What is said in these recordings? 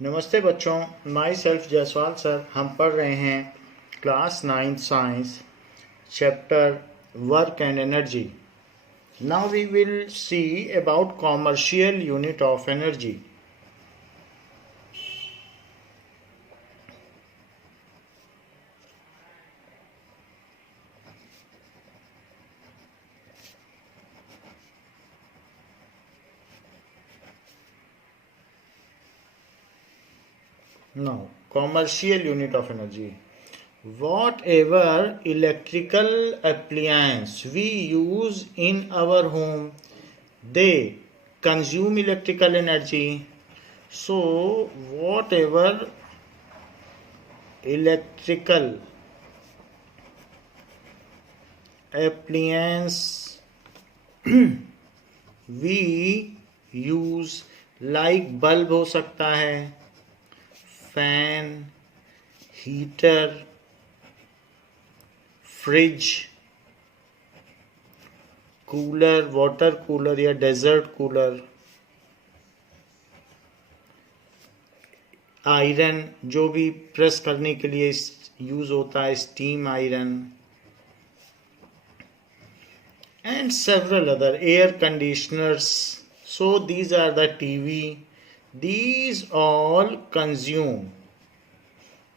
नमस्ते बच्चों, my self Jaiswal sir. हम पढ़ रहे हैं class 9 science chapter work and energy. Now we will see about commercial unit of energy. Now, commercial unit of energy. Whatever electrical appliance we use in our home, they consume electrical energy. So, whatever electrical appliance we use, like bulb हो सकता है, fan, heater, fridge, cooler, water cooler या desert cooler, iron जो भी press करने के लिए use होता है, steam iron, and several other air conditioners. So these are the TV. These all consume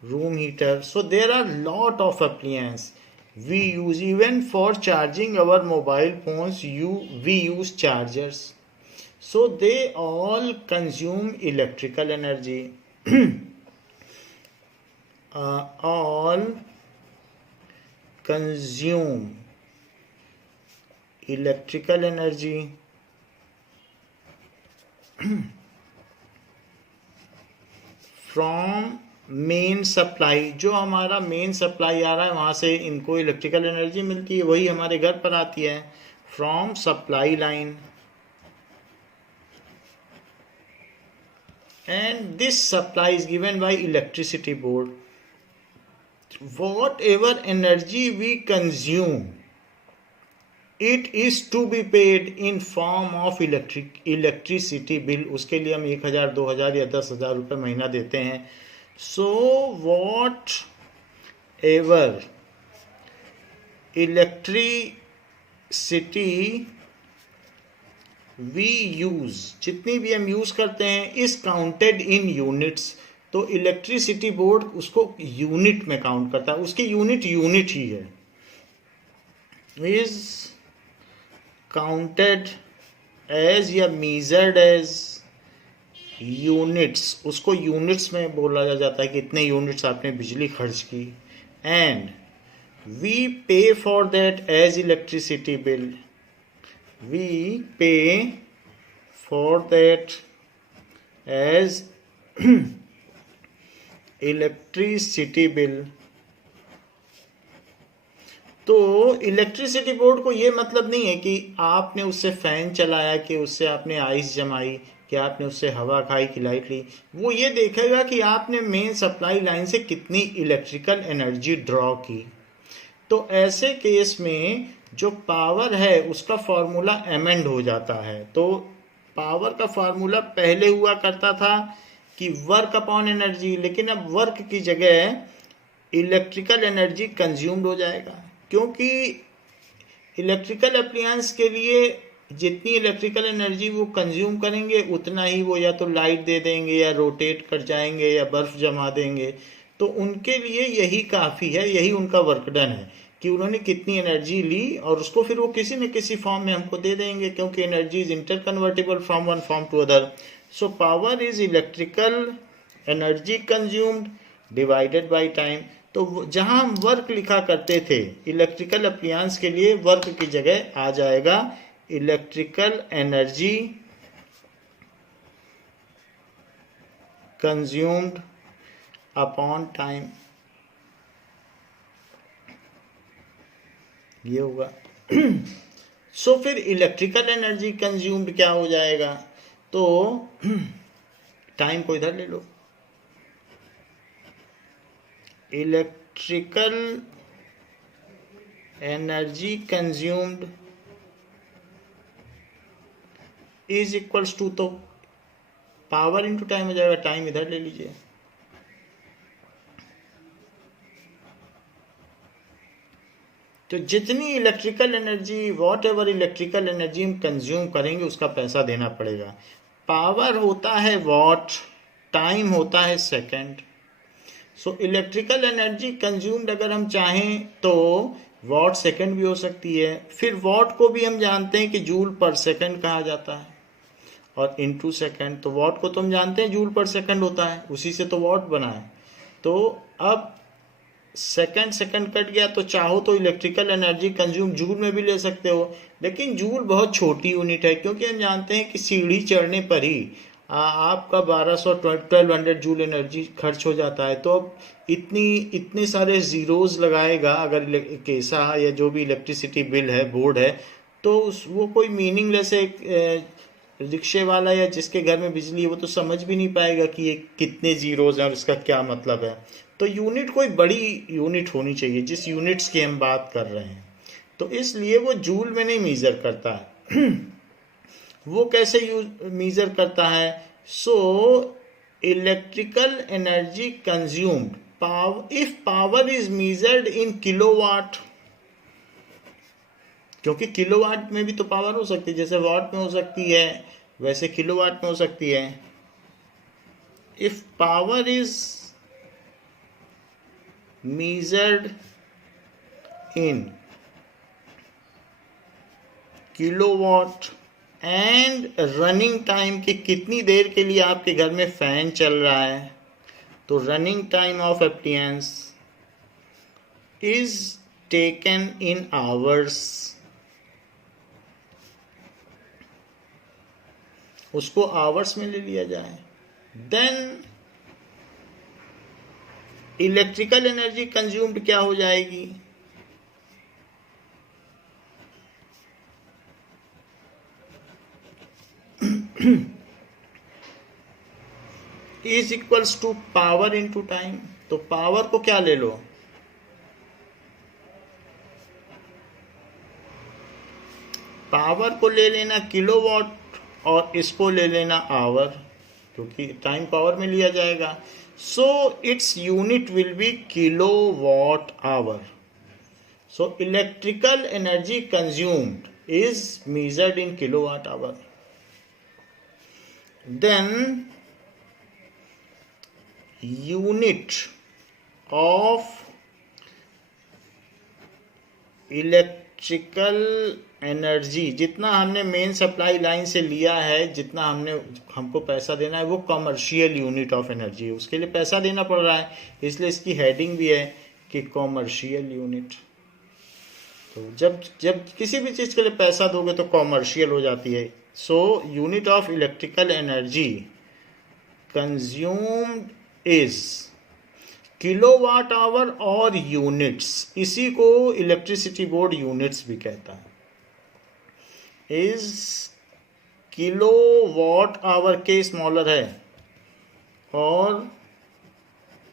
room heater. So there are lot of appliances we use. Even for charging our mobile phones, we use chargers. So they all consume electrical energy. All consume electrical energy from main supply. जो हमारा main supply आ रहा है वहां से इनको electrical energy मिलती है, वही हमारे घर पर आती है from supply line. And this supply is given by electricity board. Whatever energy we consume, it is to be paid in form of electricity bill. उसके लिए हम 1000, 2000 या 10,000 रुपये महीना देते हैं। So whatever electricity we use, जितनी भी हम यूज करते हैं, इज काउंटेड इन यूनिट्स। तो इलेक्ट्रिसिटी बोर्ड उसको यूनिट में काउंट करता है, उसकी यूनिट ही है। इज काउंटेड एज या मीजर्ड एज यूनिट्स। उसको यूनिट्स में बोला जाता है कि इतने यूनिट्स आपने बिजली खर्च की। And we pay for that as electricity bill. We pay for that as electricity bill. तो इलेक्ट्रिसिटी बोर्ड को ये मतलब नहीं है कि आपने उससे फैन चलाया, कि उससे आपने आइस जमाई, कि आपने उससे हवा खाई कि लाइट ली। वो ये देखेगा कि आपने मेन सप्लाई लाइन से कितनी इलेक्ट्रिकल एनर्जी ड्रॉ की। तो ऐसे केस में जो पावर है उसका फॉर्मूला एमेंड हो जाता है। तो पावर का फॉर्मूला पहले हुआ करता था कि वर्क अपॉन एनर्जी, लेकिन अब वर्क की जगह इलेक्ट्रिकल एनर्जी कंज्यूम्ड हो जाएगा, क्योंकि इलेक्ट्रिकल अप्लायंस के लिए जितनी इलेक्ट्रिकल एनर्जी वो कंज्यूम करेंगे उतना ही वो या तो लाइट दे देंगे, या रोटेट कर जाएंगे, या बर्फ जमा देंगे। तो उनके लिए यही काफ़ी है, यही उनका वर्क डन है कि उन्होंने कितनी एनर्जी ली, और उसको फिर वो किसी न किसी फॉर्म में हमको दे देंगे, क्योंकि energy is interconvertible from one form to other. So power is electrical energy consumed divided by time. तो जहां हम वर्क लिखा करते थे इलेक्ट्रिकल अप्लायंस के लिए, वर्क की जगह आ जाएगा electrical energy consumed upon time, ये होगा। सो फिर इलेक्ट्रिकल एनर्जी कंज्यूम्ड क्या हो जाएगा, तो टाइम को इधर ले लो। Electrical energy consumed is equals to, तो पावर इंटू टाइम हो जाएगा, टाइम इधर ले लीजिए। तो जितनी electrical energy, whatever electrical energy हम कंज्यूम करेंगे उसका पैसा देना पड़ेगा। पावर होता है वॉट, टाइम होता है second. So electrical energy consumed अगर हम चाहें तो वॉट सेकंड भी हो सकती है। फिर वॉट को भी हम जानते हैं कि जूल पर सेकंड कहा जाता है, और इनटू सेकंड। तो वॉट को तो हम जानते हैं जूल पर सेकंड होता है, उसी से तो वॉट बना है। तो अब सेकंड कट गया, तो चाहो तो इलेक्ट्रिकल एनर्जी कंज्यूम जूल में भी ले सकते हो, लेकिन जूल बहुत छोटी यूनिट है, क्योंकि हम जानते हैं कि सीढ़ी चढ़ने पर ही आपका 1200 जूल एनर्जी खर्च हो जाता है। तो अब इतने सारे ज़ीरोज़ लगाएगा अगर कैसा या जो भी इलेक्ट्रिसिटी बिल है, बोर्ड है, तो वो कोई मीनिंगलेस है। रिक्शे वाला या जिसके घर में बिजली है वो तो समझ भी नहीं पाएगा कि ये कितने ज़ीरोज़ हैं और इसका क्या मतलब है। तो यूनिट कोई बड़ी यूनिट होनी चाहिए जिस यूनिट्स की हम बात कर रहे हैं। तो इसलिए वो जूल में नहीं मेज़र करता है। वो कैसे मेज़र करता है? So electrical energy consumed, power, if power is measured in kilowatt, क्योंकि किलोवाट में भी तो पावर हो सकती है, जैसे वाट में हो सकती है वैसे किलोवाट में हो सकती है। If power is measured in kilowatt and running time, कि कितनी देर के लिए आपके घर में फैन चल रहा है, तो running time of appliances is taken in hours, उसको आवर्स में ले लिया जाए। देन इलेक्ट्रिकल एनर्जी कंज्यूम्ड क्या हो जाएगी? Is equals to power into time. तो पावर को क्या ले लो? पावर को ले लेना किलोवाट और इसको ले लेना आवर, क्योंकि टाइम पावर में लिया जाएगा। So its unit will be kilowatt hour. So electrical energy consumed is measured in kilowatt hour. Then unit of electrical energy, जितना हमने मेन सप्लाई लाइन से लिया है, जितना हमको पैसा देना है, वो कमर्शियल यूनिट ऑफ एनर्जी है, उसके लिए पैसा देना पड़ रहा है, इसलिए इसकी हेडिंग भी है कि कमर्शियल यूनिट। तो जब किसी भी चीज़ के लिए पैसा दोगे तो कमर्शियल हो जाती है। So unit of electrical energy consumed is kilowatt hour और यूनिट्स, इसी को इलेक्ट्रिसिटी बोर्ड यूनिट्स भी कहता है। इज किलोवाट आवर के स्मॉलर है और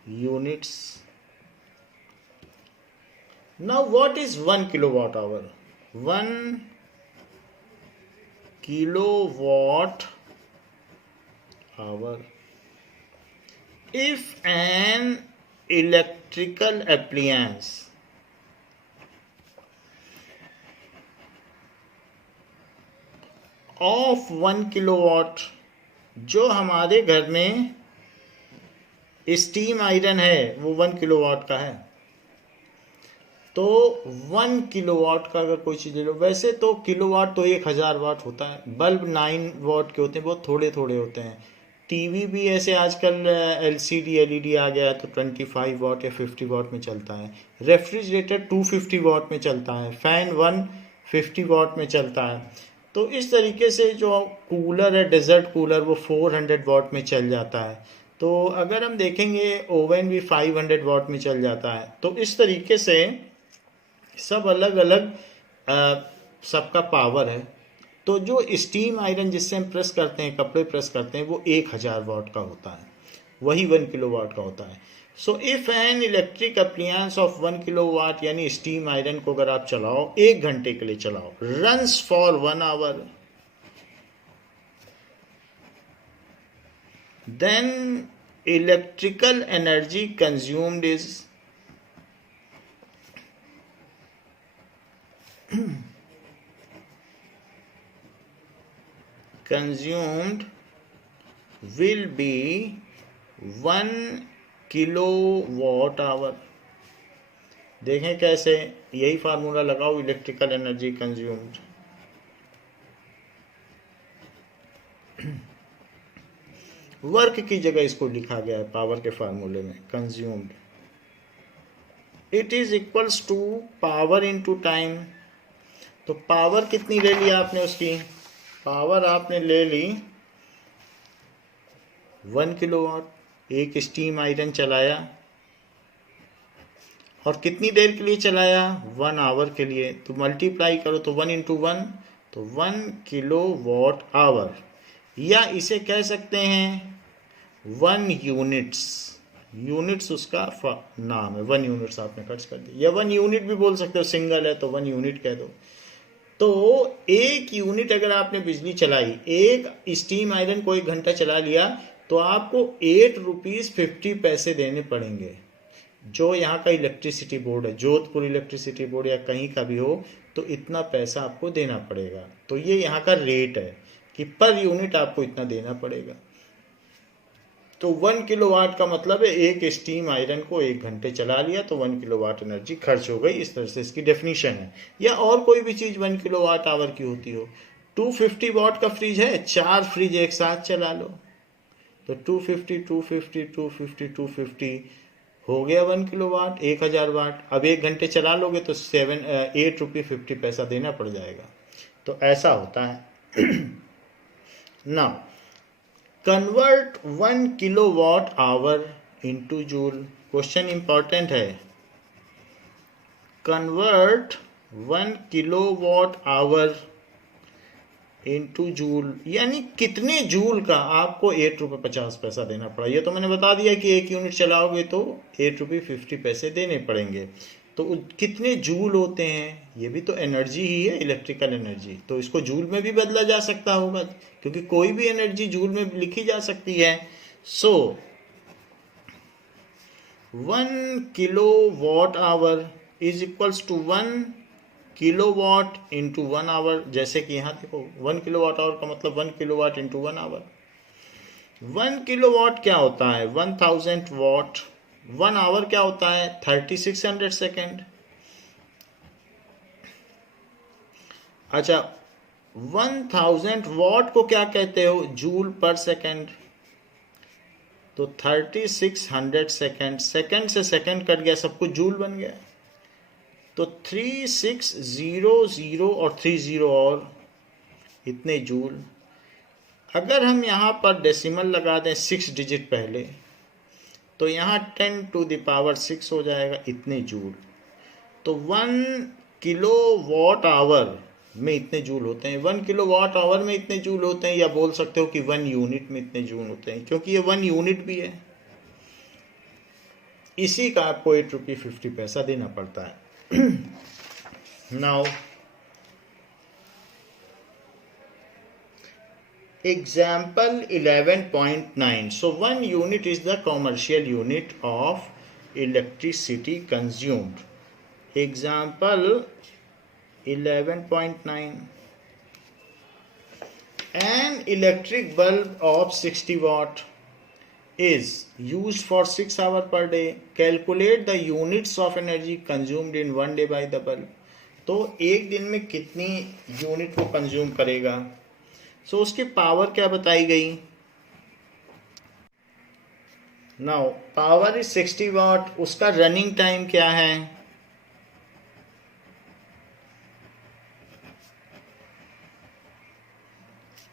units. Now what is 1 kilowatt our? 1 kilowatt our, if an electrical appliance of 1 kilowatt, जो हमारे घर में स्टीम आयरन है वो 1 किलोवाट का है, तो 1 किलोवाट का अगर कोई चीज़ ले लो, वैसे तो किलोवाट तो 1000 वाट होता है, बल्ब 9 वाट के होते हैं, बहुत थोड़े थोड़े होते हैं। टीवी भी ऐसे आजकल एलसीडी एलईडी आ गया है तो 25 वाट या 50 वाट में चलता है। रेफ्रिजरेटर 250 वाट में चलता है, फैन 150 वाट में चलता है। तो इस तरीके से जो कूलर है, डेजर्ट कूलर, वो 400 वाट में चल जाता है। तो अगर हम देखेंगे ओवन भी 500 वाट में चल जाता है। तो इस तरीके से सब अलग अलग सबका पावर है। तो जो स्टीम आयरन जिससे हम प्रेस करते हैं, कपड़े प्रेस करते हैं, वो 1000 वाट का होता है, वही 1 किलोवाट का होता है। So if an electric appliance of 1 kilowatt, यानी स्टीम आयरन को अगर आप चलाओ 1 घंटे के लिए चलाओ, runs for 1 hour, then electrical energy consumed is consumed will be 1 kilowatt hour. देखें कैसे, यही फार्मूला लगाओ, इलेक्ट्रिकल एनर्जी कंज्यूम्ड। वर्क की जगह इसको लिखा गया है पावर के फार्मूले में, consumed. It is equals to power into time. तो पावर कितनी ले ली आपने, उसकी पावर आपने ले ली 1 किलोवाट। एक स्टीम आयरन चलाया और कितनी देर के लिए चलाया, 1 आवर के लिए। तो मल्टीप्लाई करो तो 1 इंटू 1, तो 1 किलोवाट आवर। या इसे कह सकते हैं 1 यूनिट्स। यूनिट्स उसका नाम है, 1 यूनिट्स आपने खर्च कर दी। या 1 यूनिट भी बोल सकते हो, सिंगल है तो 1 यूनिट कह दो। तो 1 यूनिट अगर आपने बिजली चलाई, एक स्टीम आयरन को 1 घंटा चला लिया, तो आपको 8 रुपीज़ 50 पैसे देने पड़ेंगे। जो यहाँ का इलेक्ट्रिसिटी बोर्ड है, जोधपुर इलेक्ट्रिसिटी बोर्ड या कहीं का भी हो, तो इतना पैसा आपको देना पड़ेगा। तो ये यहाँ का रेट है कि पर यूनिट आपको इतना देना पड़ेगा। तो 1 किलोवाट का मतलब है एक स्टीम आयरन को 1 घंटे चला लिया तो 1 किलोवाट एनर्जी खर्च हो गई। इस तरह से इसकी डेफिनेशन है। या और कोई भी चीज़ 1 किलोवाट आवर की होती हो। 250 वाट का फ्रिज है, 4 फ्रिज एक साथ चला लो तो 250 250 250 250 हो गया 1 किलोवाट, 1000 वाट। अब 1 घंटे चला लोगे तो 8 रुपये 50 पैसा देना पड़ जाएगा। तो ऐसा होता है। Now convert 1 kilowatt hour into joule. Question important है। Convert 1 kilowatt hour into joule, यानी कितने जूल का आपको 8 रुपये 50 पैसा देना पड़ा। ये तो मैंने बता दिया कि 1 यूनिट चलाओगे तो 8 रुपये 50 पैसे देने पड़ेंगे। तो कितने जूल होते हैं, ये भी तो एनर्जी ही है, इलेक्ट्रिकल एनर्जी। तो इसको जूल में भी बदला जा सकता होगा, क्योंकि कोई भी एनर्जी जूल में लिखी जा सकती है। So 1 kilowatt hour is equals to 1 kilowatt into 1 hour. जैसे कि यहाँ देखो 1 किलोवाट आवर का मतलब 1 किलोवाट इंटू 1 आवर। 1 किलोवाट क्या होता है, 1000 वाट। 1 आवर क्या होता है, 3600 सेकेंड। अच्छा, 1000 वाट को क्या कहते हो, जूल पर सेकेंड। तो 3600 सेकेंड, सेकेंड से सेकेंड कट गया, सब कुछ जूल बन गया। तो 3600 और 30 और इतने जूल। अगर हम यहाँ पर डेसिमल लगा दें 6 डिजिट पहले, तो यहाँ 10 टू द पावर 6 हो जाएगा, इतने जूल। तो 1 किलोवाट आवर में इतने जूल होते हैं। 1 किलोवाट आवर में इतने जूल होते हैं, या बोल सकते हो कि 1 यूनिट में इतने जूल होते हैं, क्योंकि ये 1 यूनिट भी है। इसी का आपको 8 रुपये 50 पैसा देना पड़ता है। Now example 11.9. So 1 unit is the commercial unit of electricity consumed. Example 11.9. An electric bulb of 60 watt is used for 6 hours per day. Calculate the units of energy consumed in 1 day by the bulb. तो एक दिन में कितनी unit को consume करेगा। सो उसकी power क्या बताई गई। Now power is 60 watt. उसका रनिंग टाइम क्या है,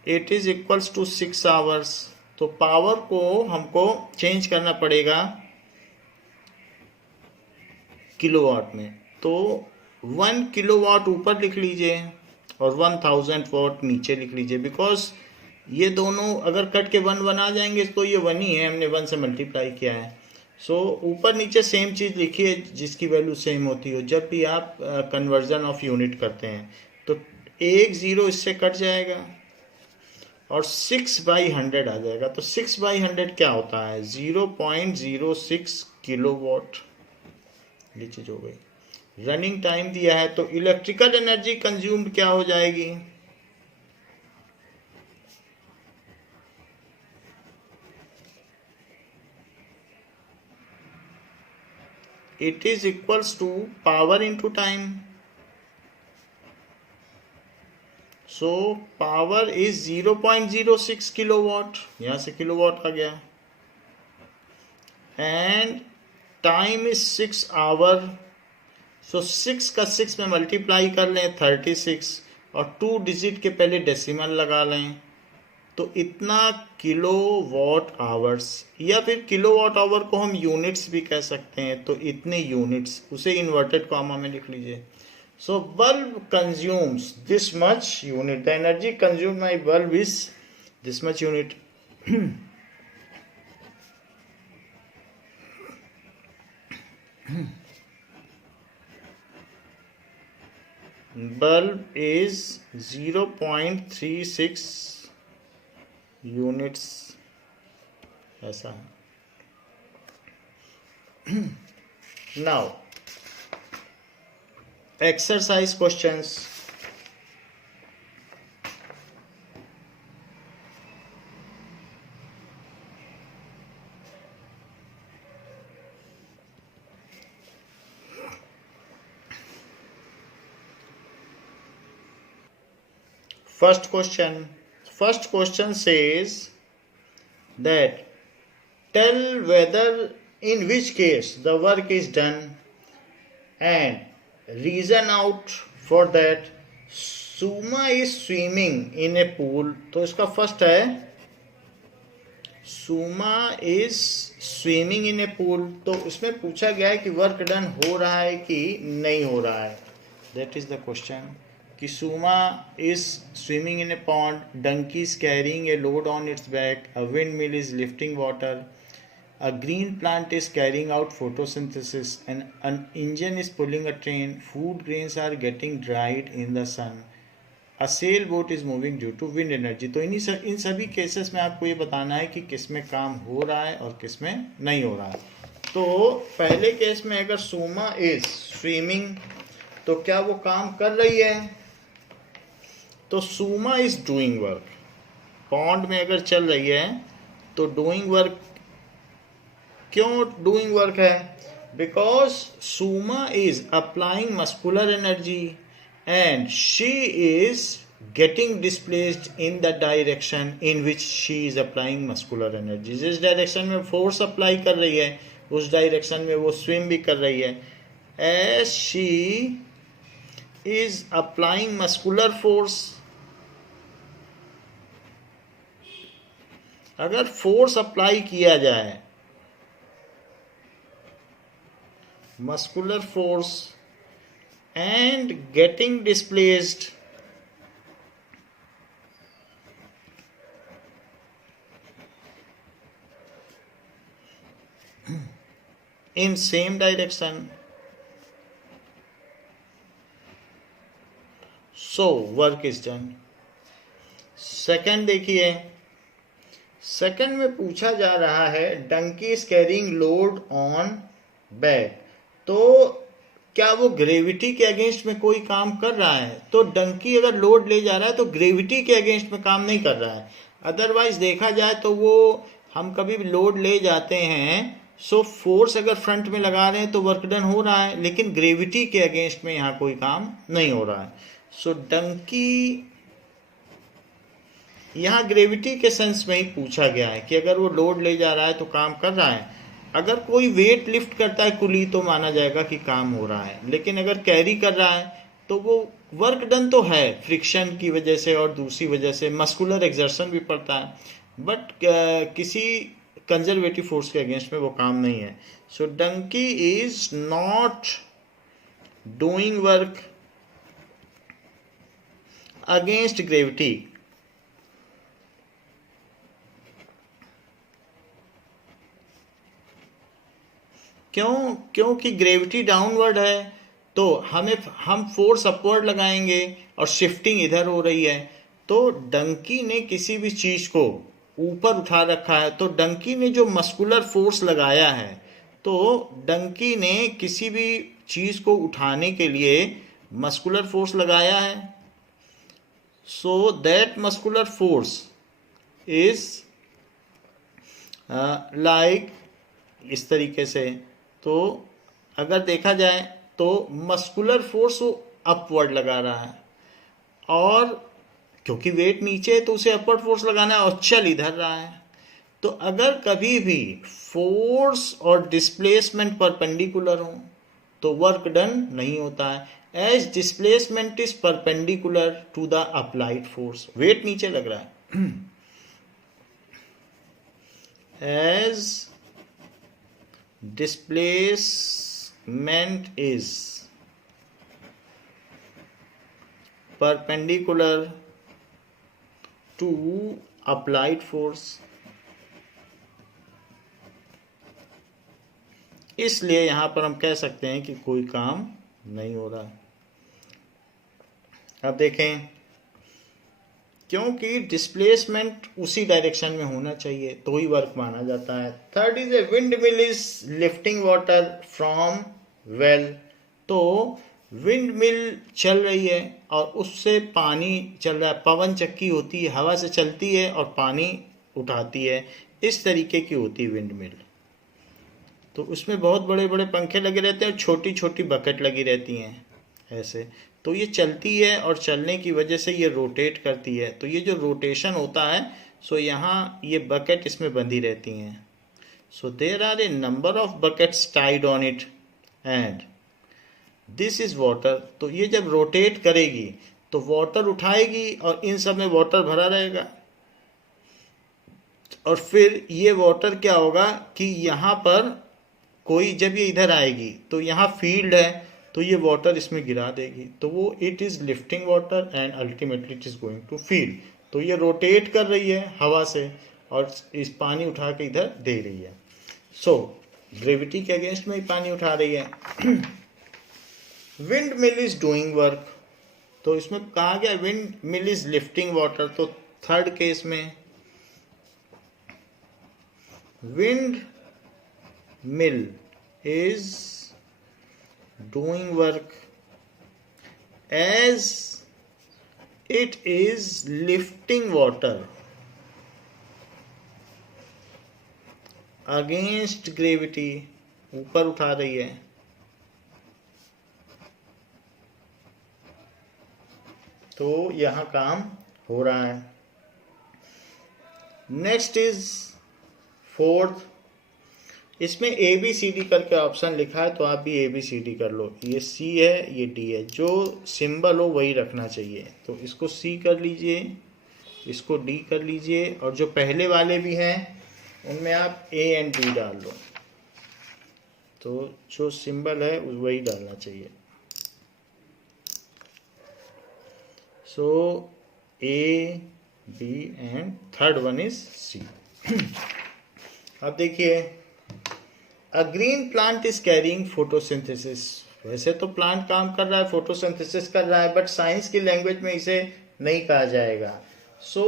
it is equals to 6 hours. तो पावर को हमको चेंज करना पड़ेगा किलोवाट में। तो 1 किलोवाट ऊपर लिख लीजिए और 1000 वाट नीचे लिख लीजिए, बिकॉज ये दोनों अगर कट के 1 1 आ जाएंगे तो ये 1 ही है, हमने 1 से मल्टीप्लाई किया है। सो ऊपर नीचे सेम चीज़ लिखिए जिसकी वैल्यू सेम होती हो। जब भी आप कन्वर्जन ऑफ यूनिट करते हैं तो 1 0 इससे कट जाएगा और 6/100 आ जाएगा। तो 6/100 क्या होता है? 0.06 किलोवाट। ये चीज हो गई। रनिंग टाइम दिया है, तो इलेक्ट्रिकल एनर्जी कंज्यूम्ड क्या हो जाएगी? It is equals to power into time. So power is 0.06 kilowatt, यहां से किलोवाट आ गया, and time is 6 hour. So 6 का 6 में मल्टीप्लाई कर लें 36, और 2 डिजिट के पहले डेसिमल लगा लें, तो इतना किलो वॉट आवर्स, या फिर किलो वॉट आवर को हम यूनिट्स भी कह सकते हैं, तो इतने यूनिट्स, उसे इन्वर्टेड कॉमा में लिख लीजिए। So bulb consumes this much unit, the energy consumed by bulb is this much unit. bulb is 0.36 units, ऐसा है। Now exercise questions. First question says that tell whether in which case the work is done and reason out for that. Suma is swimming in a pool, तो इसका first है Suma is swimming in a pool, तो उसमें पूछा गया है कि work done हो रहा है कि नहीं हो रहा है। That is the question. कि Suma is swimming in a pond, donkey is carrying a load on its back, a windmill is lifting water, a green plant is carrying out photosynthesis, and an engine is pulling a train, food grains are getting dried in the sun, a sailboat is moving due to wind energy। तो इन सभी cases में आपको ये बताना है कि किस में काम हो रहा है और किस में नहीं हो रहा है। तो पहले केस में अगर Suma is swimming, तो क्या वो काम कर रही है? तो Suma is doing work, pond में अगर चल रही है तो डूइंग वर्क। क्यों डूइंग वर्क है? Because Suma is applying muscular energy and she is getting displaced in the direction in which she is applying muscular energy। जिस डायरेक्शन में फोर्स अप्लाई कर रही है उस डायरेक्शन में वो स्विम भी कर रही है। as she is applying muscular force, अगर फोर्स अप्लाई किया जाए, muscular force, and getting displaced in same direction, so work is done. Second देखिए, सेकंड में पूछा जा रहा है donkey is carrying load on back, तो क्या वो ग्रेविटी के अगेंस्ट में कोई काम कर रहा है? तो डंकी अगर लोड ले जा रहा है तो ग्रेविटी के अगेंस्ट में काम नहीं कर रहा है। अदरवाइज देखा जाए तो वो हम कभी भी लोड ले जाते हैं, सो फोर्स अगर फ्रंट में लगा रहे हैं तो वर्क डन हो रहा है, लेकिन ग्रेविटी के अगेंस्ट में यहाँ कोई काम नहीं हो रहा है। सो डंकी यहाँ ग्रेविटी के सेंस में ही पूछा गया है कि अगर वो लोड ले जा रहा है तो काम कर रहा है। अगर कोई वेट लिफ्ट करता है कुली तो माना जाएगा कि काम हो रहा है, लेकिन अगर कैरी कर रहा है तो वो वर्क डन तो है फ्रिक्शन की वजह से और दूसरी वजह से मस्कुलर एक्सर्शन भी पड़ता है, बट किसी कंजर्वेटिव फोर्स के अगेंस्ट में वो काम नहीं है। So donkey is not doing work against gravity. क्योंकि ग्रेविटी डाउनवर्ड है, तो हम फोर्स अपवर्ड लगाएंगे और शिफ्टिंग इधर हो रही है, तो डंकी ने किसी भी चीज को ऊपर उठा रखा है, तो डंकी ने जो मस्कुलर फोर्स लगाया है, तो डंकी ने किसी भी चीज को उठाने के लिए मस्कुलर फोर्स लगाया है. So that muscular force is like इस तरीके से. तो अगर देखा जाए तो मस्कुलर फोर्स वो अपवर्ड लगा रहा है, और क्योंकि वेट नीचे है तो उसे अपवर्ड फोर्स लगाना है, और चल इधर रहा है. तो अगर कभी भी फोर्स और डिस्प्लेसमेंट परपेंडिकुलर हो तो वर्क डन नहीं होता है. As displacement is perpendicular to the applied force, weight नीचे लग रहा है. एज displacement is perpendicular to applied force, इसलिए यहां पर हम कह सकते हैं कि कोई काम नहीं हो रहा. अब देखें, क्योंकि डिस्प्लेसमेंट उसी डायरेक्शन में होना चाहिए तो ही वर्क माना जाता है. Third is a wind mill is lifting water from well. तो विंड मिल चल रही है और उससे पानी चल रहा है. पवन चक्की होती है, हवा से चलती है और पानी उठाती है. इस तरीके की होती है विंड मिल. तो उसमें बहुत बड़े बड़े पंखे लगे रहते हैं और छोटी छोटी बकेट लगी रहती हैं ऐसे. तो ये चलती है और चलने की वजह से ये रोटेट करती है. तो ये जो रोटेशन होता है, सो यहाँ ये बकेट इसमें बंधी रहती हैं. So there are a number of buckets tied on it and this is water. तो ये जब रोटेट करेगी तो वाटर उठाएगी और इन सब में वाटर भरा रहेगा. और फिर ये वाटर क्या होगा कि यहाँ पर कोई जब ये इधर आएगी तो यहाँ फील्ड है, तो ये वाटर इसमें गिरा देगी. तो वो it is lifting water and ultimately it is going to field. तो ये रोटेट कर रही है हवा से और इस पानी उठा के इधर दे रही है. सो ग्रेविटी के अगेंस्ट में ही पानी उठा रही है. Wind mill is doing work. तो इसमें कहा गया wind mill is lifting water. तो थर्ड केस में wind mill is doing work as it is lifting water against gravity. ऊपर उठा रही है. तो यहां काम हो रहा है. Next is fourth. इसमें ए बी सी डी करके ऑप्शन लिखा है, तो आप भी ए बी सी डी कर लो. ये सी है, ये डी है. जो सिंबल हो वही रखना चाहिए. तो इसको सी कर लीजिए, इसको डी कर लीजिए, और जो पहले वाले भी हैं उनमें आप ए एंड डी डाल लो. तो जो सिंबल है वही डालना चाहिए. So A B and third one is C. अब देखिए, a green plant is carrying photosynthesis. वैसे तो प्लांट काम कर रहा है, फोटोसिंथेसिस कर रहा है, बट साइंस की लैंग्वेज में इसे नहीं कहा जाएगा. So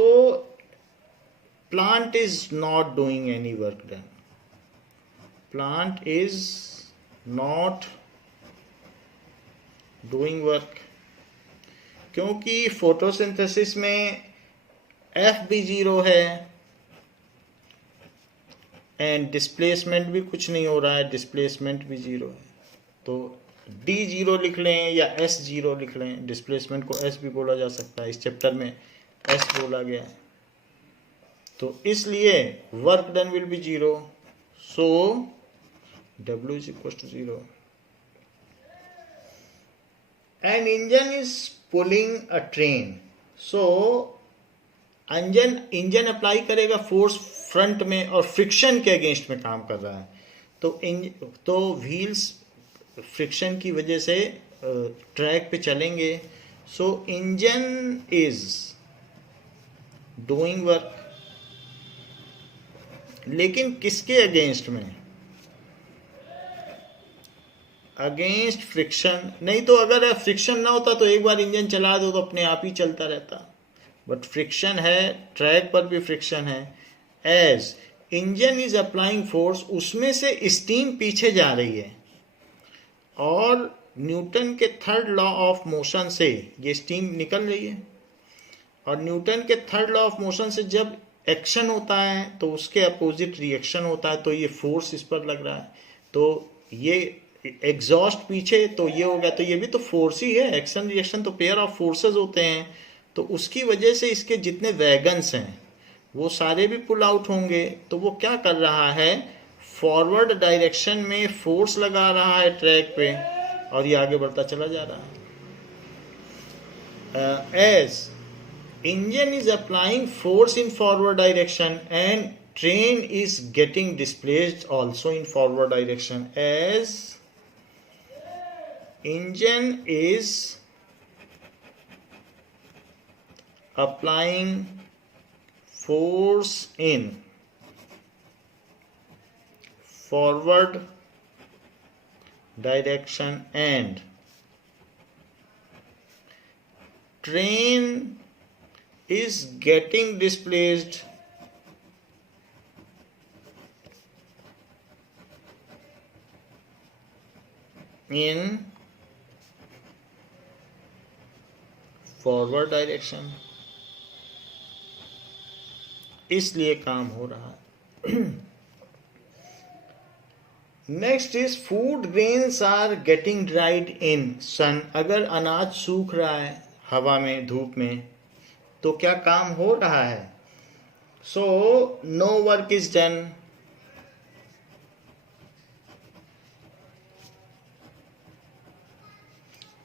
plant is not doing any work done. Plant is not doing work, क्योंकि फोटोसिंथेसिस में एफ भी 0 है एंड डिस्प्लेसमेंट भी कुछ नहीं हो रहा है, डिस्प्लेसमेंट भी 0 है. तो D 0 लिख लें या S 0 लिख लें. डिस्प्लेसमेंट को S भी बोला जा सकता है, इस चैप्टर में S बोला गया है. तो इसलिए work done will be 0. So W is equal to 0. An engine is pulling a train. So engine apply करेगा फोर्स फ्रंट में और फ्रिक्शन के अगेंस्ट में काम कर रहा है. तो व्हील्स फ्रिक्शन की वजह से ट्रैक पे चलेंगे. सो इंजन इज डूइंग वर्क, लेकिन किसके अगेंस्ट में? Against friction. नहीं तो अगर फ्रिक्शन ना होता तो एक बार इंजन चला दो तो अपने आप ही चलता रहता. बट फ्रिक्शन है, ट्रैक पर भी फ्रिक्शन है। As engine is applying force, उसमें से स्टीम पीछे जा रही है, और न्यूटन के थर्ड लॉ ऑफ मोशन से ये स्टीम निकल रही है, और न्यूटन के थर्ड लॉ ऑफ मोशन से जब एक्शन होता है तो उसके अपोजिट रिएक्शन होता है, तो ये फोर्स इस पर लग रहा है। तो ये एग्जॉस्ट पीछे, तो ये हो गया, तो ये भी तो फोर्स ही है। एक्शन रिएक्शन तो पेयर ऑफ फोर्सेस होते हैं, तो उसकी वजह से इसके जितने वैगन्स हैं वो सारे भी पुल आउट होंगे। तो वो क्या कर रहा है, फॉरवर्ड डायरेक्शन में फोर्स लगा रहा है ट्रैक पे, और ये आगे बढ़ता चला जा रहा है। As engine is applying force in forward direction and train is getting displaced also in forward direction, as engine is applying force in forward direction and train is getting displaced in forward direction, इसलिए काम हो रहा है। Next is food grains are getting dried in sun, अगर अनाज सूख रहा है हवा में, धूप में, तो क्या काम हो रहा है। So no work is done,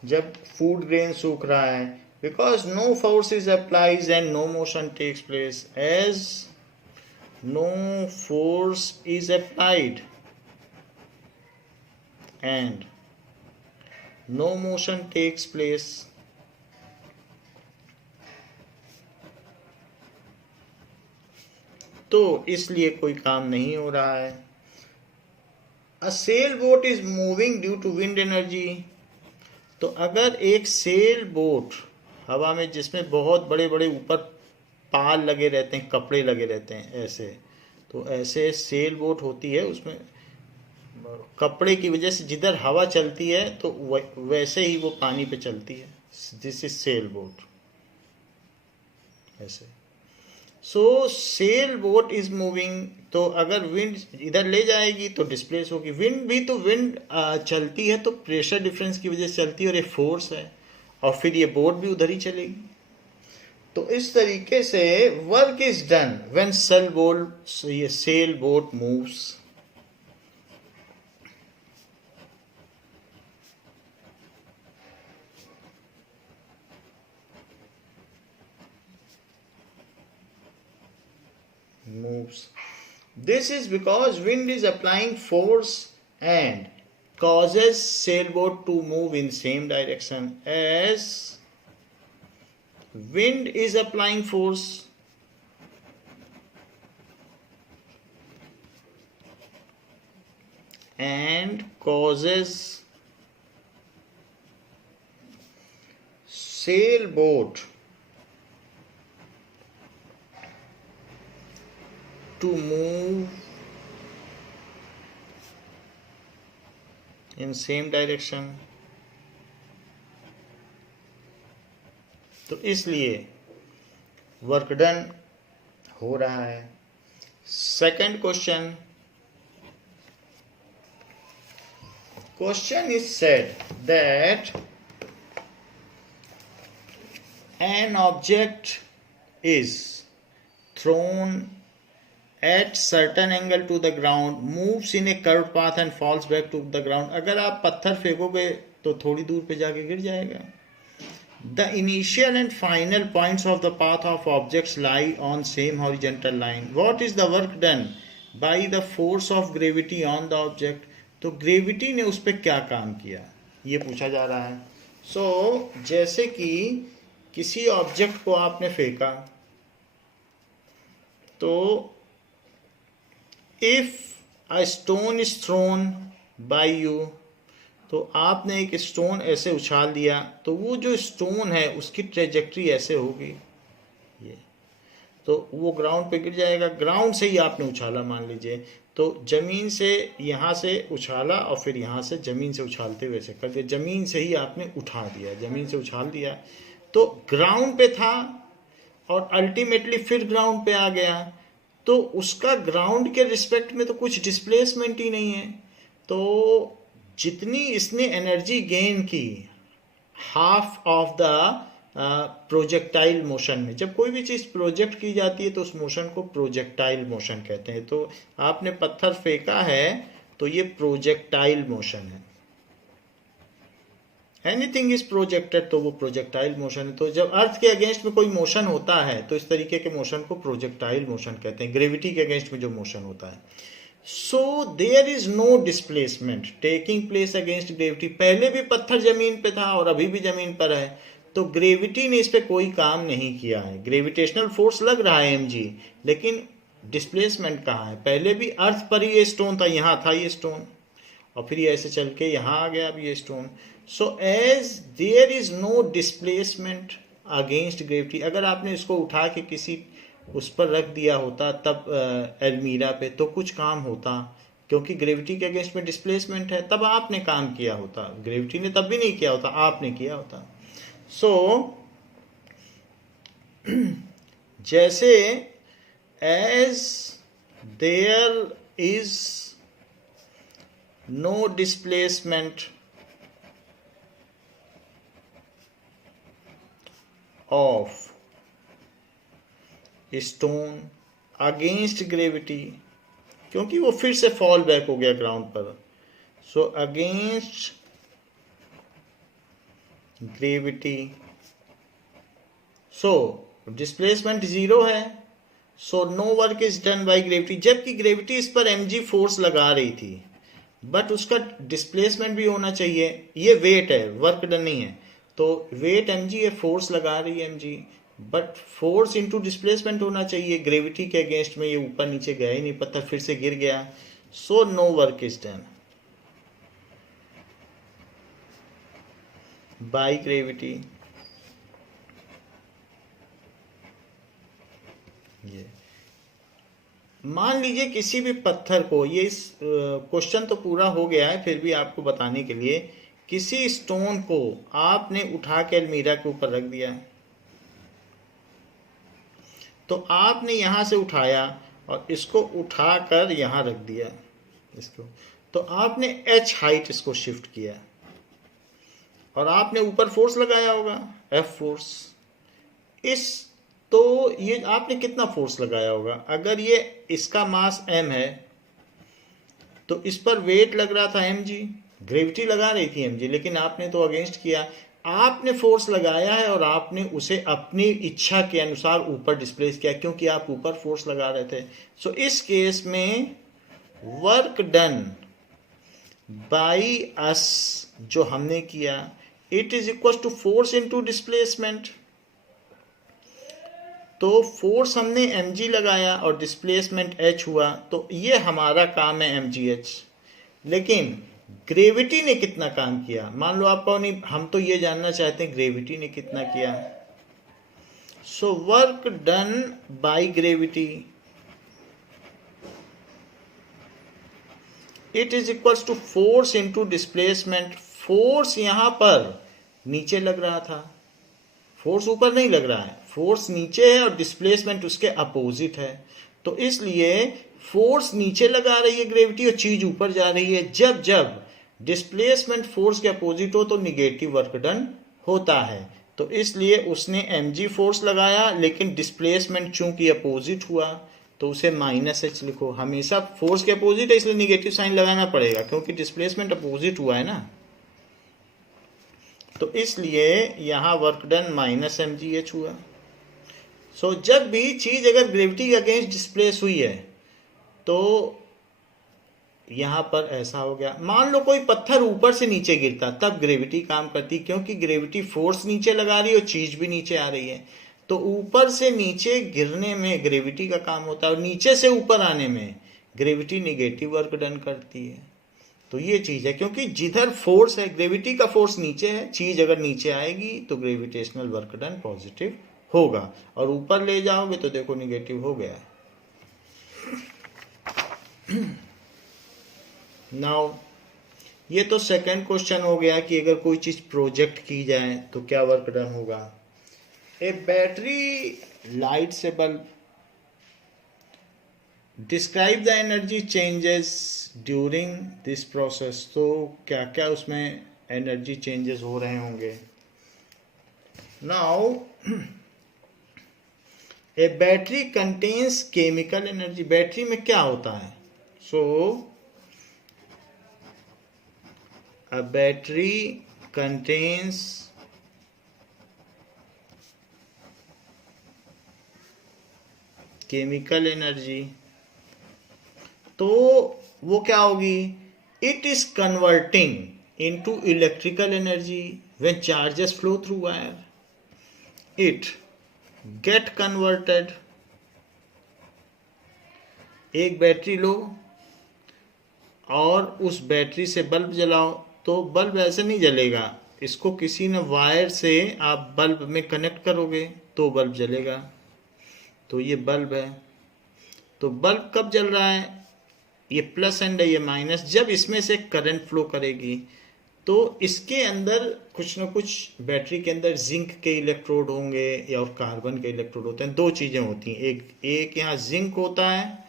जब फूड ग्रेन सूख रहा है, because no force is applies and no motion takes place, as no force is applied and no motion takes place, तो इसलिए कोई काम नहीं हो रहा है। A sail boat is moving due to wind energy, तो अगर एक सेल बोट हवा में, जिसमें बहुत बड़े बड़े ऊपर पाल लगे रहते हैं, कपड़े लगे रहते हैं ऐसे, तो ऐसे सेल बोट होती है, उसमें कपड़े की वजह से जिधर हवा चलती है तो वैसे ही वो पानी पे चलती है। दिस इज सेल बोट, ऐसे। सो सेल बोट इज मूविंग, तो अगर विंड इधर ले जाएगी तो डिस्प्लेस होगी। विंड भी तो, विंड चलती है तो प्रेशर डिफरेंस की वजह से चलती है, और ये फोर्स है, और फिर ये बोट भी उधर ही चलेगी। तो इस तरीके से work is done when sail boat moves. Moves. This is because wind is applying force and causes sailboat to move in same direction, as wind is applying force and causes sailboat to move in same direction, तो इसलिए work done हो रहा है। Second question is said that an object is thrown at certain angle to the ground, moves in a curved path and falls back to the ground. अगर आप पत्थर फेंकोगे तो थोड़ी दूर पे जाके गिर जाएगा। The initial and final points of the path of objects lie on same horizontal line. What is the work done by the force of gravity on the object? तो ग्रेविटी ने उस पर क्या काम किया, ये पूछा जा रहा है। जैसे कि किसी ऑब्जेक्ट को आपने फेंका, तो if a stone is thrown by you, तो आपने एक स्टोन ऐसे उछाल दिया, तो वो जो स्टोन है उसकी ट्रेजेक्ट्री ऐसे होगी, तो वो ग्राउंड पे गिर जाएगा। ग्राउंड से ही आपने उछाला मान लीजिए, तो जमीन से यहाँ से उछाला और फिर यहाँ से जमीन से उछालते हुए ऐसे कर दिया, जमीन से ही आपने उठा दिया, जमीन से उछाल दिया, तो ग्राउंड पे था और अल्टीमेटली फिर ग्राउंड पे आ गया, तो उसका ग्राउंड के रिस्पेक्ट में तो कुछ डिस्प्लेसमेंट ही नहीं है। तो जितनी इसने एनर्जी गेन की, half of the projectile motion में, जब कोई भी चीज़ प्रोजेक्ट की जाती है तो उस मोशन को प्रोजेक्टाइल मोशन कहते हैं। तो आपने पत्थर फेंका है तो ये प्रोजेक्टाइल मोशन है। एनीथिंग इज प्रोजेक्टेड तो वो प्रोजेक्टाइल मोशन है। तो जब अर्थ के अगेंस्ट में कोई मोशन होता है तो इस तरीके के मोशन को प्रोजेक्टाइल मोशन कहते हैं, ग्रेविटी के अगेंस्ट में जो मोशन होता है। So there is no displacement taking place against gravity. पहले भी पत्थर जमीन पे था और अभी भी जमीन पर है, तो ग्रेविटी ने इस पे कोई काम नहीं किया है। ग्रेविटेशनल फोर्स लग रहा है mg, लेकिन डिस्प्लेसमेंट कहाँ है? पहले भी अर्थ पर ही ये स्टोन था, यहाँ था ये स्टोन, और फिर ये ऐसे चल के यहाँ आ गया अब ये stone. So as there is no displacement against gravity, अगर आपने इसको उठा के किसी उस पर रख दिया होता तब एल्मीरा पे, तो कुछ काम होता, क्योंकि ग्रेविटी के अगेंस्ट में डिस्प्लेसमेंट है, तब आपने काम किया होता। ग्रेविटी ने तब भी नहीं किया होता, आपने किया होता। सो जैसे as there is no displacement of stone against gravity, क्योंकि वो फिर से फॉल बैक हो गया ग्राउंड पर, so against gravity, so displacement zero है, so no work is done by gravity. जबकि ग्रेविटी इस पर mg फोर्स लगा रही थी, बट उसका डिस्प्लेसमेंट भी होना चाहिए। ये वेट है, वर्क डन नहीं है, तो वेट mg है, फोर्स लगा रही है mg, but force into displacement होना चाहिए। ग्रेविटी के अगेंस्ट में ये ऊपर नीचे गया ही नहीं, पत्थर फिर से गिर गया, so no work is done by gravity. ये मान लीजिए किसी भी पत्थर को, ये इस क्वेश्चन तो पूरा हो गया है, फिर भी आपको बताने के लिए, किसी स्टोन को आपने उठा के अलमीरा के ऊपर रख दिया है, तो आपने यहां से उठाया और इसको उठाकर यहां रख दिया इसको, तो आपने h हाइट इसको शिफ्ट किया और आपने ऊपर फोर्स लगाया होगा F फोर्स। इस तो ये आपने कितना फोर्स लगाया होगा? अगर ये इसका मास m है तो इस पर वेट लग रहा था mg, ग्रेविटी लगा रही थी mg, लेकिन आपने तो अगेंस्ट किया, आपने फोर्स लगाया है और आपने उसे अपनी इच्छा के अनुसार ऊपर डिस्प्लेस किया, क्योंकि आप ऊपर फोर्स लगा रहे थे। सो इस केस में वर्क डन बाई अस जो हमने किया, it is equal to force into displacement. तो फोर्स हमने mg लगाया और डिस्प्लेसमेंट h हुआ, तो ये हमारा काम है mgh। लेकिन ग्रेविटी ने कितना काम किया? मान लो आपको नहीं, हम तो ये जानना चाहते हैं ग्रेविटी ने कितना किया। So work done by gravity, it is equal to force into displacement. Force यहां पर नीचे लग रहा था, फोर्स ऊपर नहीं लग रहा है, फोर्स नीचे है और डिस्प्लेसमेंट उसके अपोजिट है, तो इसलिए फोर्स नीचे लगा रही है ग्रेविटी और चीज ऊपर जा रही है। जब जब डिस्प्लेसमेंट फोर्स के अपोजिट हो तो निगेटिव वर्क डन होता है, तो इसलिए उसने mg फोर्स लगाया, लेकिन डिस्प्लेसमेंट चूंकि अपोजिट हुआ तो उसे -h लिखो। हमेशा फोर्स के अपोजिट है इसलिए निगेटिव साइन लगाना पड़ेगा, क्योंकि डिस्प्लेसमेंट अपोजिट हुआ है ना, तो इसलिए यहां वर्क डन -mgh हुआ। सो जब भी चीज अगर ग्रेविटी के अगेंस्ट डिस्प्लेस हुई है तो यहां पर ऐसा हो गया। मान लो कोई पत्थर ऊपर से नीचे गिरता, तब ग्रेविटी काम करती, क्योंकि ग्रेविटी फोर्स नीचे लगा रही है और चीज भी नीचे आ रही है, तो ऊपर से नीचे गिरने में ग्रेविटी का काम होता है और नीचे से ऊपर आने में ग्रेविटी निगेटिव वर्क डन करती है। तो ये चीज है, क्योंकि जिधर फोर्स है, ग्रेविटी का फोर्स नीचे है, चीज अगर नीचे आएगी तो ग्रेविटेशनल वर्क डन पॉजिटिव होगा, और ऊपर ले जाओगे तो देखो निगेटिव हो गया। नाउ ये तो सेकंड क्वेश्चन हो गया कि अगर कोई चीज प्रोजेक्ट की जाए तो क्या वर्क डन होगा। ए बैटरी लाइट से bulb, describe the energy changes during this process. तो क्या क्या उसमें एनर्जी चेंजेस हो रहे होंगे। Now a battery contains chemical energy, battery में क्या होता है। So a battery contains chemical energy, तो वो क्या होगी, it is converting into electrical energy when charges flow through wire, it get converted. एक बैटरी लो और उस बैटरी से बल्ब जलाओ तो बल्ब ऐसे नहीं जलेगा, इसको किसी न वायर से आप बल्ब में कनेक्ट करोगे तो बल्ब जलेगा। तो ये बल्ब है, तो बल्ब कब जल रहा है, ये प्लस एंड है ये माइनस, जब इसमें से करंट फ्लो करेगी। तो इसके अंदर कुछ ना कुछ बैटरी के अंदर जिंक के इलेक्ट्रोड होंगे या और कार्बन के इलेक्ट्रोड होते हैं। दो चीज़ें होती हैं, एक यहाँ जिंक होता है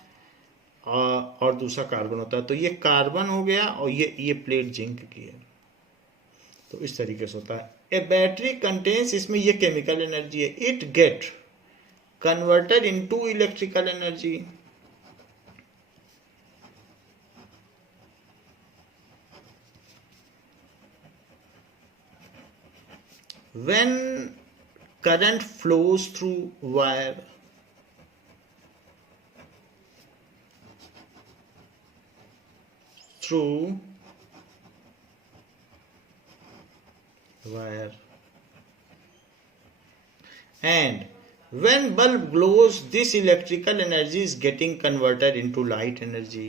और दूसरा कार्बन होता है। तो ये कार्बन हो गया और ये प्लेट जिंक की है। तो इस तरीके से होता है। ए बैटरी कंटेन्स, इसमें ये केमिकल एनर्जी है, it get converted into electrical energy. When current flows through wire, and when bulb glows, this electrical energy is getting converted into light energy.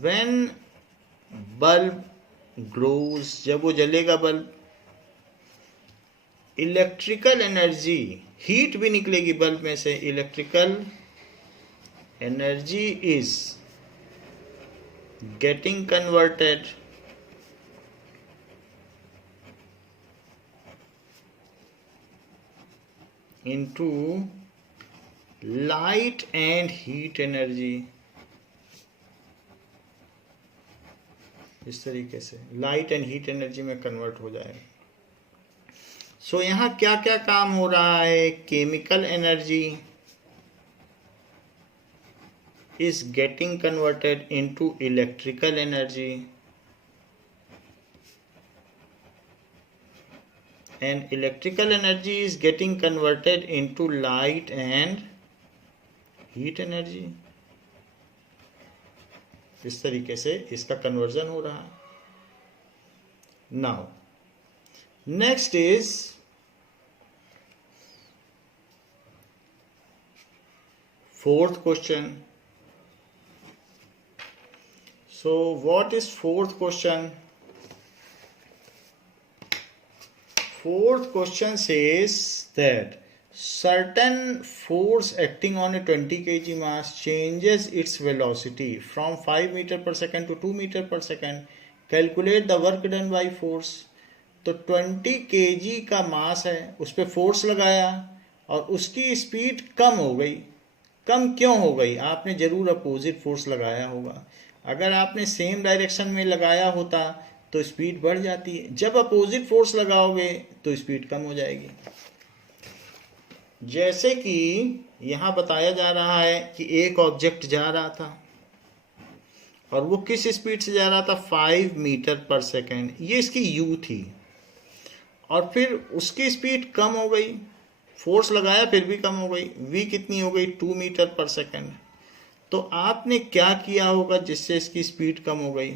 When bulb glows, जब वो जलेगा bulb, electrical energy, heat भी निकलेगी bulb में से, electrical energy is getting converted into light and heat energy. इस तरीके से लाइट एंड हीट एनर्जी में कन्वर्ट हो जाएगा। सो यहाँ क्या क्या काम हो रहा है, chemical energy is getting converted into electrical energy and electrical energy is getting converted into light and heat energy। इस तरीके से इसका कन्वर्जन हो रहा है। Now next is fourth question. So what is fourth question. Fourth question says that certain force acting on a 20 kg mass changes its velocity from 5 meter per second to 2 meter per second. Calculate the work done by force। तो 20 kg का मास है, उस पर force लगाया और उसकी speed कम हो गई। कम क्यों हो गई, आपने जरूर अपोजिट फोर्स लगाया होगा। अगर आपने सेम डायरेक्शन में लगाया होता तो स्पीड बढ़ जाती है, जब अपोजिट फोर्स लगाओगे तो स्पीड कम हो जाएगी। जैसे कि यहां बताया जा रहा है कि एक ऑब्जेक्ट जा रहा था और वो किस स्पीड से जा रहा था, 5 मीटर पर सेकेंड, ये इसकी यू थी। और फिर उसकी स्पीड कम हो गई, फोर्स लगाया फिर भी कम हो गई, वी कितनी हो गई, 2 मीटर पर सेकेंड। तो आपने क्या किया होगा जिससे इसकी स्पीड कम हो गई,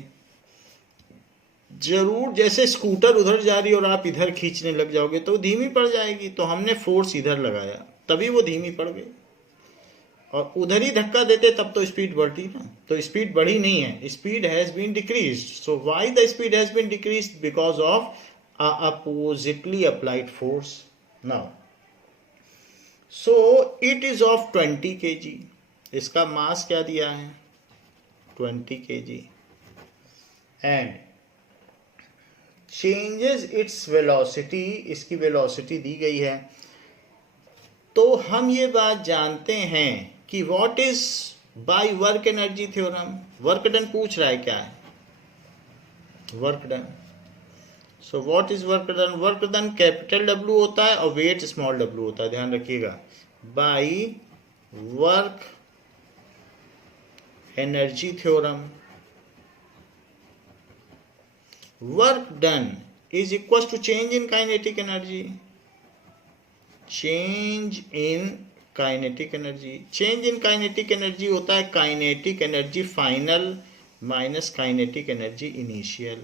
जरूर जैसे स्कूटर उधर जा रही और आप इधर खींचने लग जाओगे तो धीमी पड़ जाएगी। तो हमने फोर्स इधर लगाया तभी वो धीमी पड़ गई, और उधर ही धक्का देते तब तो स्पीड बढ़ती ना। तो स्पीड बढ़ी नहीं है, speed has been decreased. So why the speed has been decreased, because of oppositely applied force. Now so it is of 20 kg। इसका मास क्या दिया है? 20 kg। And changes its velocity, इसकी वेलोसिटी दी गई है। तो हम ये बात जानते हैं कि what is by work energy theorem, work done पूछ रहा है क्या है? Work done. So what is work done? Work done capital W होता है और वेट स्मॉल w होता है, ध्यान रखिएगा। By work energy theorem, work done is equal to change in kinetic energy. Change in kinetic energy, change in kinetic energy होता है kinetic energy final minus kinetic energy initial.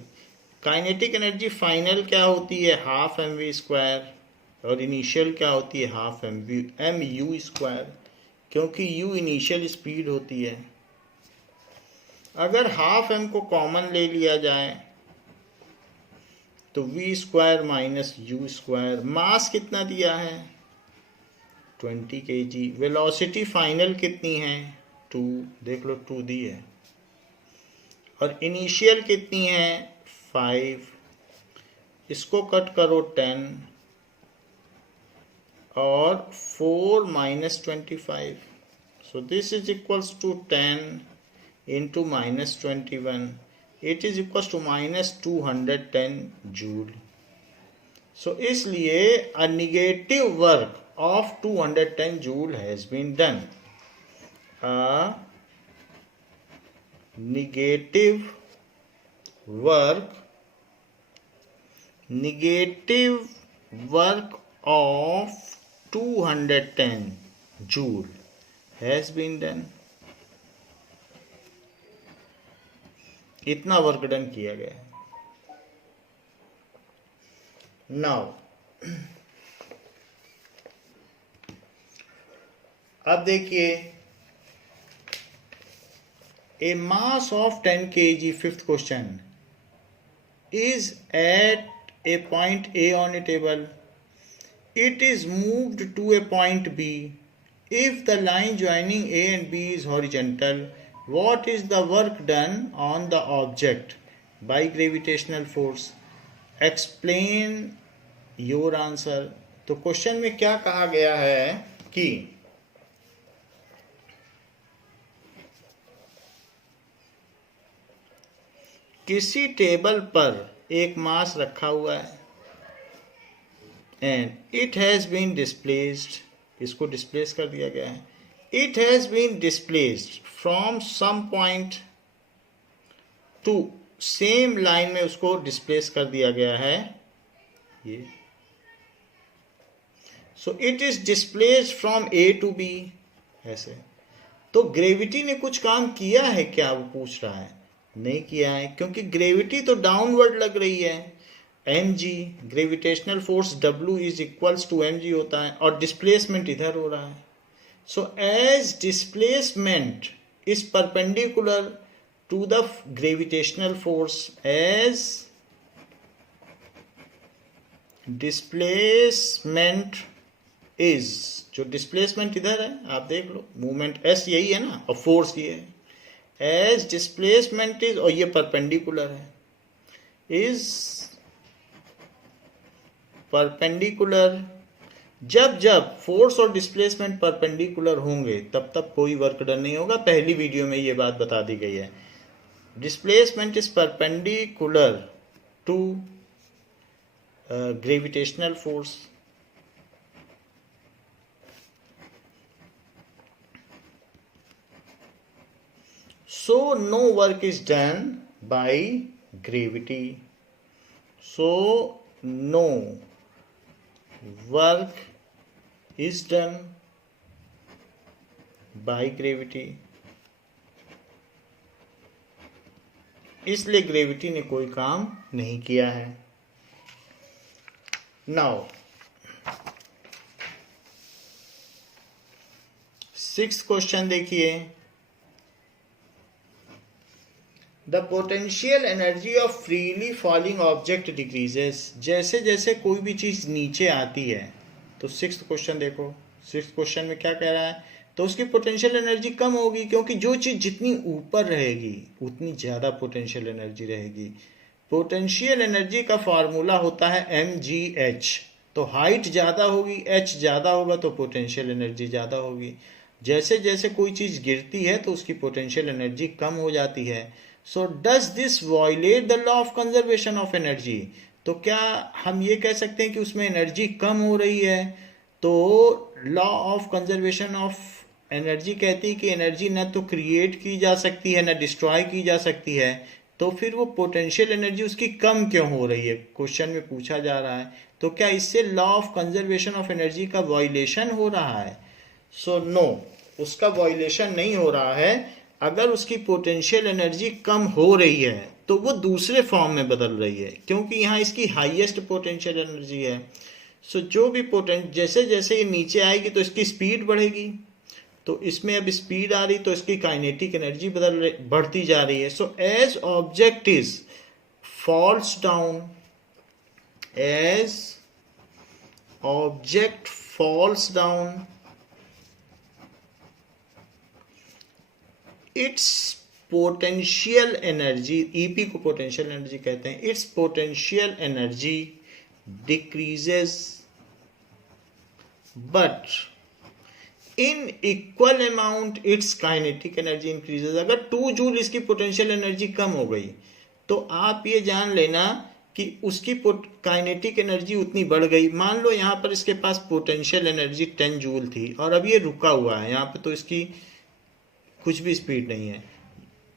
Kinetic energy final क्या होती है? Half mv², और initial क्या होती है? Half mu², क्योंकि u इनिशियल स्पीड होती है। अगर हाफ m को कॉमन ले लिया जाए तो v² माइनस u²। मास कितना दिया है? 20 kg। वेलोसिटी फाइनल कितनी है? 2, देख लो 2 दी है। और इनिशियल कितनी है? 5। इसको कट करो 10 और 4 minus 25। So this is equals to 10 into minus 21। It is equals to minus 210 joule. So इसलिए a negative work of 210 joule has been done. A negative work of 210 joule has been done. इतना work done किया गया। Now अब देखिए, a mass of 10 kg, fifth question, is at a point A on a table. It is moved to a point B. If the line joining A and B is horizontal, what is the work done on the object by gravitational force? Explain your answer. तो question में क्या कहा गया है कि किसी table पर एक मास रखा हुआ है and it has been displaced, इसको डिस्प्लेस कर दिया गया है। It has been displaced from some point to, same line में उसको डिस्प्लेस कर दिया गया है ये। So it is displaced from A to B, ऐसे। तो ग्रेविटी ने कुछ काम किया है क्या, वो पूछ रहा है। नहीं किया है, क्योंकि ग्रेविटी तो डाउनवर्ड लग रही है। mg gravitational force w is equals to mg होता है और डिस्प्लेसमेंट इधर हो रहा है। So as displacement is perpendicular to the gravitational force, as displacement is, जो डिस्प्लेसमेंट इधर है आप देख लो, मूवमेंट s यही है ना और फोर्स ये है। एज डिस्प्लेसमेंट इज, और ये परपेंडिकुलर है, इज परपेंडिकुलर। जब जब फोर्स और डिस्प्लेसमेंट परपेंडिकुलर होंगे तब तक कोई वर्क डन नहीं होगा। पहली वीडियो में ये बात बता दी गई है। Displacement is perpendicular to gravitational force. So no work is done by gravity. So no work is done by gravity. इसलिए ग्रेविटी ने कोई काम नहीं किया है। नाउ 6th क्वेश्चन देखिए। The potential energy of freely falling object decreases. जैसे जैसे कोई भी चीज नीचे आती है, तो 6th क्वेश्चन देखो, सिक्स क्वेश्चन में क्या कह रहा है, तो उसकी पोटेंशियल एनर्जी कम होगी, क्योंकि जो चीज़ जितनी ऊपर रहेगी उतनी ज़्यादा पोटेंशियल एनर्जी रहेगी। पोटेंशियल एनर्जी का फार्मूला होता है mgh। तो हाइट ज़्यादा होगी, h ज़्यादा होगा तो पोटेंशियल एनर्जी ज़्यादा होगी। जैसे जैसे कोई चीज़ गिरती है तो उसकी पोटेंशियल एनर्जी कम हो जाती है। So does this violate the law of conservation of energy? तो क्या हम ये कह सकते हैं कि उसमें एनर्जी कम हो रही है? तो law of conservation of energy कहती है कि एनर्जी न तो क्रिएट की जा सकती है न डिस्ट्रॉय की जा सकती है, तो फिर वो पोटेंशियल एनर्जी उसकी कम क्यों हो रही है, क्वेश्चन में पूछा जा रहा है। तो क्या इससे law of conservation of energy का वायलेशन हो रहा है? सो नो, उसका वायलेशन नहीं हो रहा है। अगर उसकी पोटेंशियल एनर्जी कम हो रही है तो वो दूसरे फॉर्म में बदल रही है, क्योंकि यहाँ इसकी हाईएस्ट पोटेंशियल एनर्जी है। सो जो भी जैसे जैसे ये नीचे आएगी तो इसकी स्पीड बढ़ेगी, तो इसमें अब स्पीड आ रही तो इसकी काइनेटिक एनर्जी बढ़ती जा रही है। So as object is falls down, as object falls down, its potential energy, EP को पोटेंशियल एनर्जी कहते हैं, its potential energy decreases but in equal amount its kinetic energy increases. अगर 2 जूल इसकी potential energy कम हो गई तो आप ये जान लेना कि उसकी काइनेटिक एनर्जी उतनी बढ़ गई। मान लो यहाँ पर इसके पास पोटेंशियल एनर्जी 10 जूल थी और अब ये रुका हुआ है यहाँ पे, तो इसकी कुछ भी स्पीड नहीं है।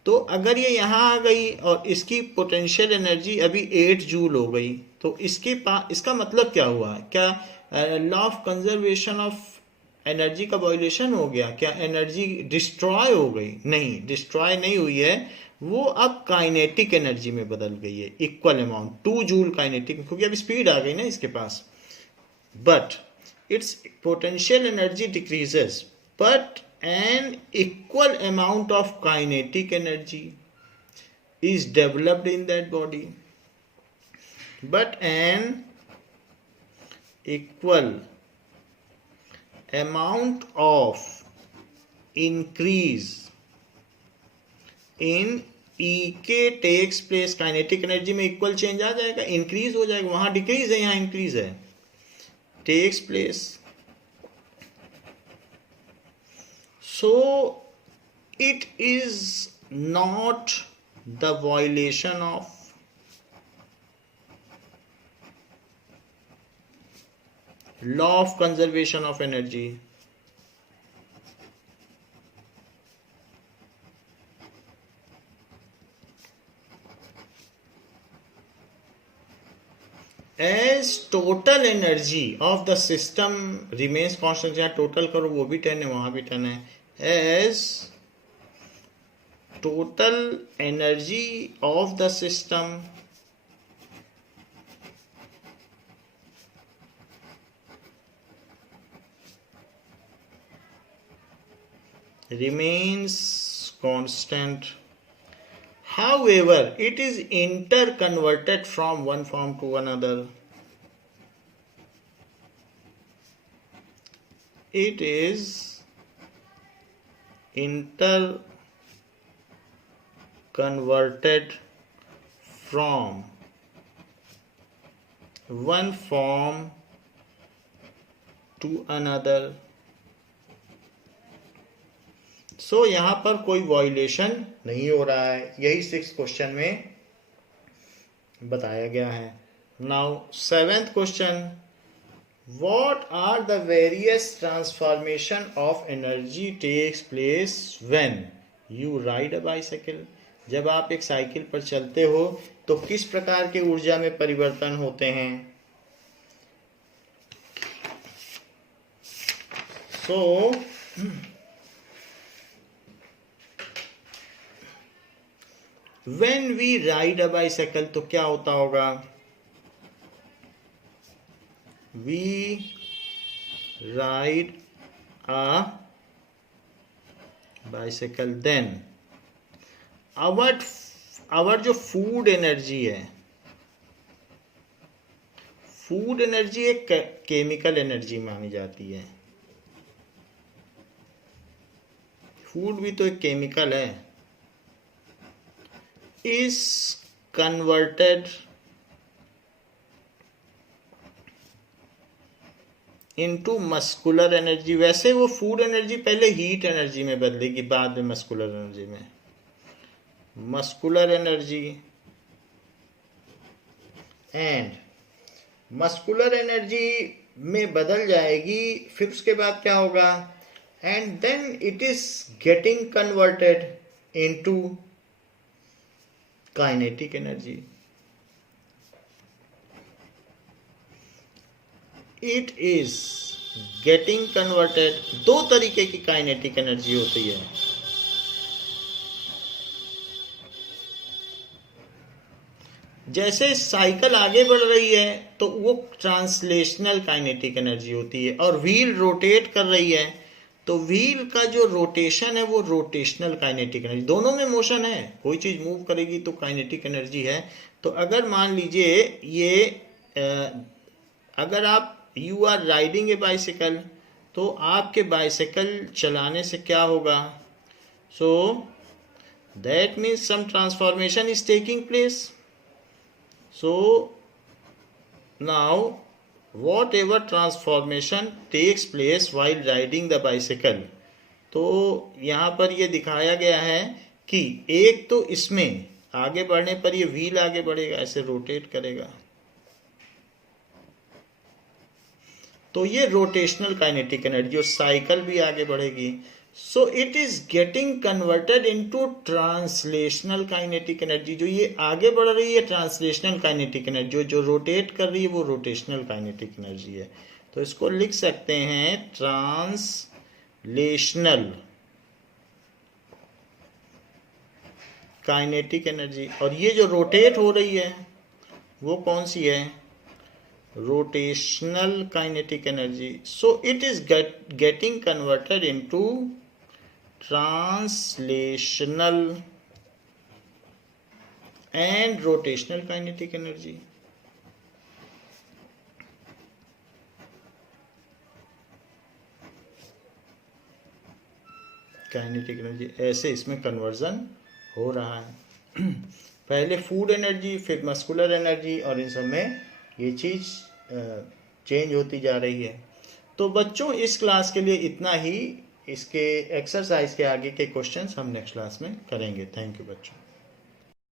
तो अगर ये यहाँ आ गई और इसकी पोटेंशियल एनर्जी अभी 8 जूल हो गई, तो इसके पास, इसका मतलब क्या हुआ? क्या law of conservation of energy का वायलेशन हो गया? क्या एनर्जी डिस्ट्रॉय हो गई? नहीं, डिस्ट्रॉय नहीं हुई है, वो अब काइनेटिक एनर्जी में बदल गई है, इक्वल अमाउंट 2 जूल काइनेटिक, क्योंकि अब स्पीड आ गई ना इसके पास। But it's potential energy decreases but an equal amount of kinetic energy is developed in that body, but an equal amount of increase in ek takes place। Kinetic energy में equal change आ जाएगा, increase हो जाएगा, वहां decrease है यहाँ increase है, takes place. So it is not the violation of law of conservation of energy। As total energy of the system remains constant, यहाँ total करो वो भी 10 है वहां भी 10 है, as total energy of the system remains constant, however it is interconverted from one form to another। It is interconverted from one form to another। सो यहां पर कोई वायलेशन नहीं हो रहा है, यही 6 क्वेश्चन में बताया गया है। Now 7th question, what are the various transformation of energy takes place when you ride a bicycle? जब आप एक साइकिल पर चलते हो तो किस प्रकार के ऊर्जा में परिवर्तन होते हैं? So when we ride a bicycle तो क्या होता होगा? We ride a bicycle, then our जो फूड एनर्जी है, फूड एनर्जी एक केमिकल एनर्जी मानी जाती है। फूड भी तो एक केमिकल है, is converted into muscular energy. वैसे वो फूड एनर्जी पहले हीट एनर्जी में बदलेगी, बाद में मस्कुलर एनर्जी में। Muscular energy and muscular energy में बदल जाएगी, फिर उसके बाद क्या होगा, and then it is getting converted into kinetic energy. It is getting converted, दो तरीके की काइनेटिक एनर्जी होती है। जैसे साइकिल आगे बढ़ रही है तो वो ट्रांसलेशनल काइनेटिक एनर्जी होती है, और व्हील रोटेट कर रही है तो व्हील का जो रोटेशन है वो रोटेशनल काइनेटिक एनर्जी। दोनों में मोशन है, कोई चीज मूव करेगी तो काइनेटिक एनर्जी है। तो अगर मान लीजिए ये अगर आप you are riding a bicycle, तो आपके बाइसिकल चलाने से क्या होगा, so that means some transformation is taking place. So now whatever transformation takes place while riding the bicycle, तो यहाँ पर ये दिखाया गया है कि एक तो इसमें आगे बढ़ने पर ये व्हील आगे बढ़ेगा, ऐसे रोटेट करेगा, तो ये रोटेशनल काइनेटिक एनर्जी, और साइकिल भी आगे बढ़ेगी। सो it is getting converted into translational kinetic energy. जो ये आगे बढ़ रही है ट्रांसलेशनल काइनेटिक एनर्जी, जो रोटेट कर रही है वो रोटेशनल काइनेटिक एनर्जी है। तो इसको लिख सकते हैं ट्रांसलेशनल काइनेटिक एनर्जी। और ये जो रोटेट हो रही है वो कौन सी है, rotational kinetic energy. So it is getting converted into translational and rotational kinetic energy. Kinetic energy ऐसे इसमें कन्वर्जन हो रहा है। पहले फूड एनर्जी, फिर मस्कुलर एनर्जी, और इन सब में ये चीज चेंज होती जा रही है। तो बच्चों इस क्लास के लिए इतना ही। इसके एक्सरसाइज के आगे के क्वेश्चंस हम नेक्स्ट क्लास में करेंगे। थैंक यू बच्चों।